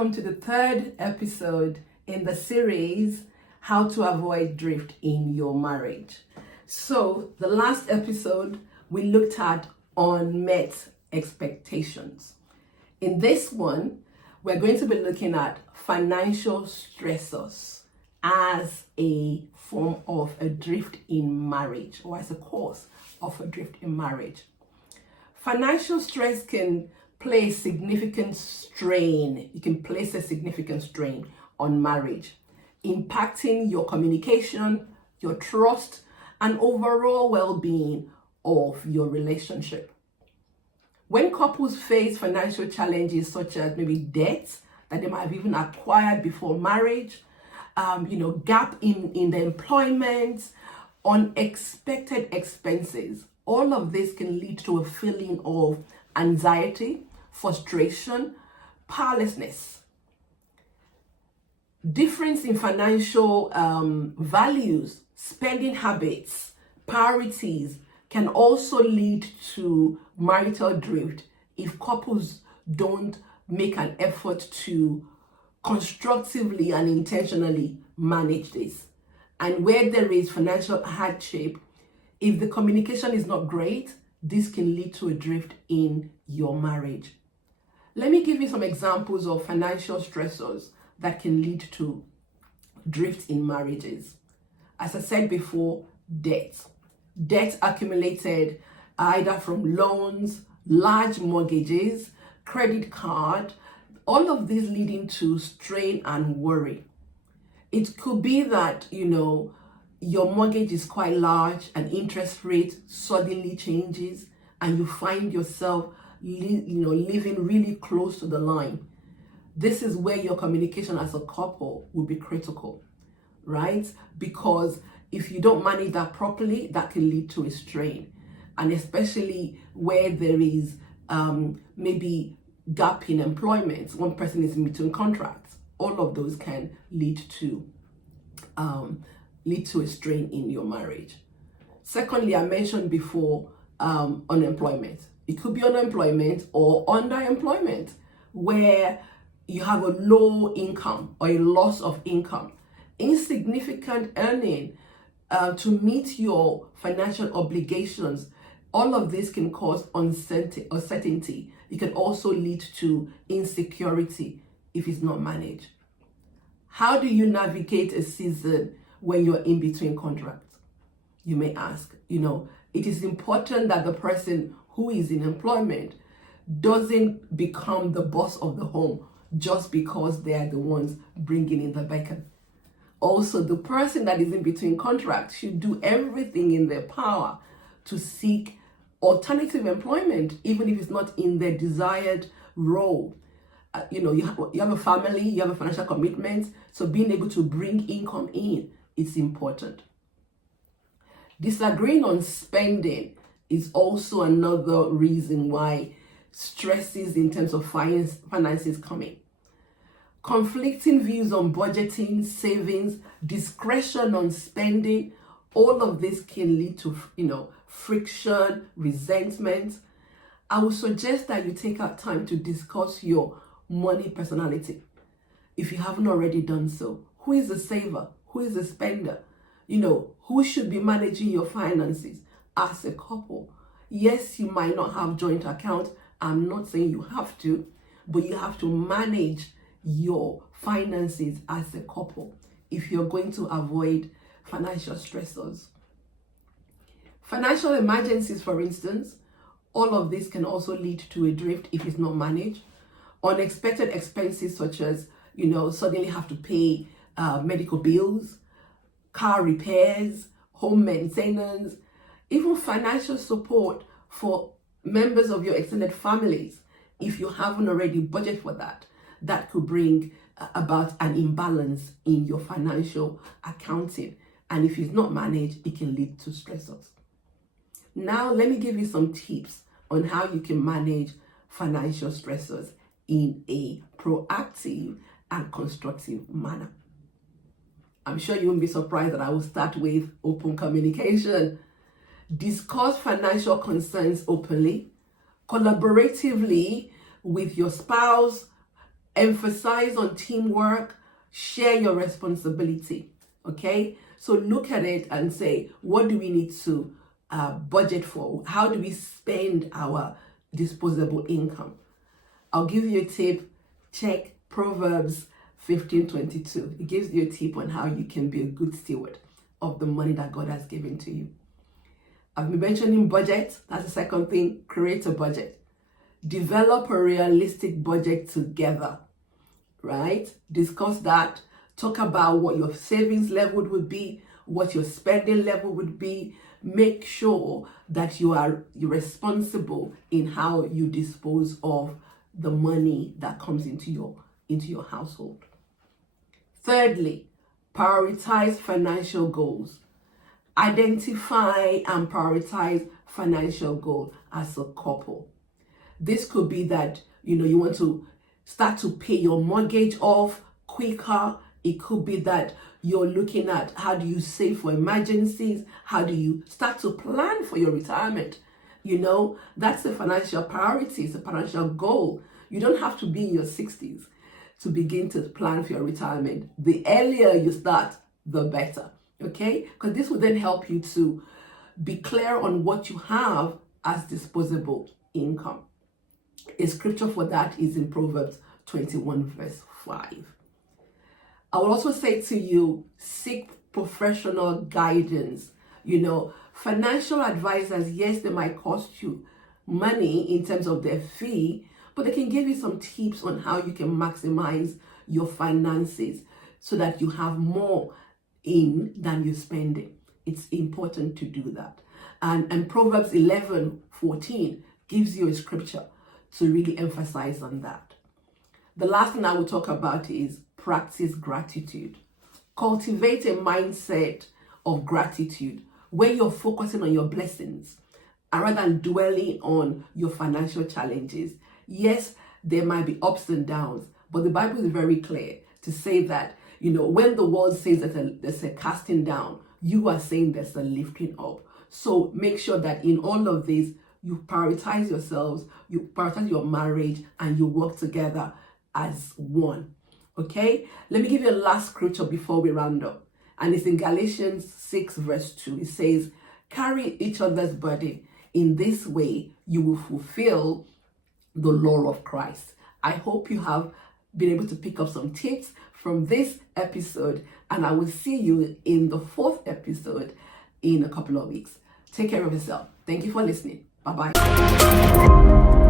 welcome to the third episode in the series, How to Avoid Drift in Your Marriage. So, the last episode, we looked at unmet expectations. In this one, we're going to be looking at financial stressors as a form of a drift in marriage, or as a cause of a drift in marriage. Financial stress can place a significant strain on marriage, impacting your communication, your trust, and overall well-being of your relationship. When couples face financial challenges such as maybe debts that they might have even acquired before marriage, gap in the employment, unexpected expenses, all of this can lead to a feeling of anxiety, frustration, powerlessness. Difference in financial values, spending habits, priorities can also lead to marital drift if couples don't make an effort to constructively and intentionally manage this. And where there is financial hardship, if the communication is not great, this can lead to a drift in your marriage. Let me give you some examples of financial stressors that can lead to drift in marriages. As I said before, debt. Debt accumulated either from loans, large mortgages, credit card, all of these leading to strain and worry. It could be that, your mortgage is quite large and interest rate suddenly changes and you find yourself living really close to the line. This is where your communication as a couple will be critical, right? Because if you don't manage that properly, that can lead to a strain. And especially where there is maybe gap in employment, one person is in between contracts, all of those can lead to a strain in your marriage. Secondly, I mentioned before unemployment. It could be unemployment or underemployment, where you have a low income or a loss of income, insignificant earning to meet your financial obligations. All of this can cause uncertainty. It can also lead to insecurity if it's not managed. How do you navigate a season when you're in between contracts? You may ask. It is important that the person who is in employment doesn't become the boss of the home just because they are the ones bringing in the bacon. Also, the person that is in between contracts should do everything in their power to seek alternative employment, even if it's not in their desired role. You have a family, you have a financial commitment, so being able to bring income in is important. Disagreeing on spending is also another reason why stresses in terms of finances come in. Conflicting views on budgeting, savings, discretion on spending, all of this can lead to, friction, resentment. I would suggest that you take out time to discuss your money personality. If you haven't already done so, who is a saver? Who is a spender? Who should be managing your finances as a couple? Yes, you might not have joint accounts. I'm not saying you have to, but you have to manage your finances as a couple if you're going to avoid financial stressors. Financial emergencies, for instance, all of this can also lead to a drift if it's not managed. Unexpected expenses such as, suddenly have to pay medical bills, car repairs, home maintenance, even financial support for members of your extended families. If you haven't already budgeted for that, that could bring about an imbalance in your financial accounting. And if it's not managed, it can lead to stressors. Now, let me give you some tips on how you can manage financial stressors in a proactive and constructive manner. I'm sure you won't be surprised that I will start with open communication. Discuss financial concerns openly, collaboratively with your spouse, Emphasize on teamwork, share your responsibility. Okay, so look at it and say, what do we need to budget for? How do we spend our disposable income? I'll give you a tip. Check Proverbs 15:22. It gives you a tip on how you can be a good steward of the money that God has given to you. I've been mentioning budget. That's the second thing. Create a budget. Develop a realistic budget together, right? Discuss that. Talk about what your savings level would be, what your spending level would be. Make sure that you're responsible in how you dispose of the money that comes into your household. Thirdly, prioritize financial goals. Identify and prioritize financial goals as a couple. This could be that, you want to start to pay your mortgage off quicker. It could be that you're looking at how do you save for emergencies? How do you start to plan for your retirement? That's a financial priority. It's a financial goal. You don't have to be in your 60s to begin to plan for your retirement. The earlier you start, the better. Okay? Because this will then help you to be clear on what you have as disposable income. A scripture for that is in Proverbs 21 verse 5. I will also say to you, seek professional guidance. Financial advisors, yes, they might cost you money in terms of their fee, but they can give you some tips on how you can maximize your finances so that you have more in than you're spending. It's important to do that. And Proverbs 11:14 gives you a scripture to really emphasize on that. The last thing I will talk about is practice gratitude. Cultivate a mindset of gratitude where you're focusing on your blessings rather than dwelling on your financial challenges. Yes, there might be ups and downs, but the Bible is very clear to say that, when the world says that there's a casting down, you are saying there's a lifting up. So make sure that in all of this, you prioritize yourselves, you prioritize your marriage, and you work together as one. Okay? Let me give you a last scripture before we round up. And it's in Galatians 6 verse 2. It says, carry each other's burden. In this way, you will fulfill the law of Christ. I hope you have been able to pick up some tips from this episode, and I will see you in the 4th episode in a couple of weeks. Take care of yourself. Thank you for listening. Bye-bye.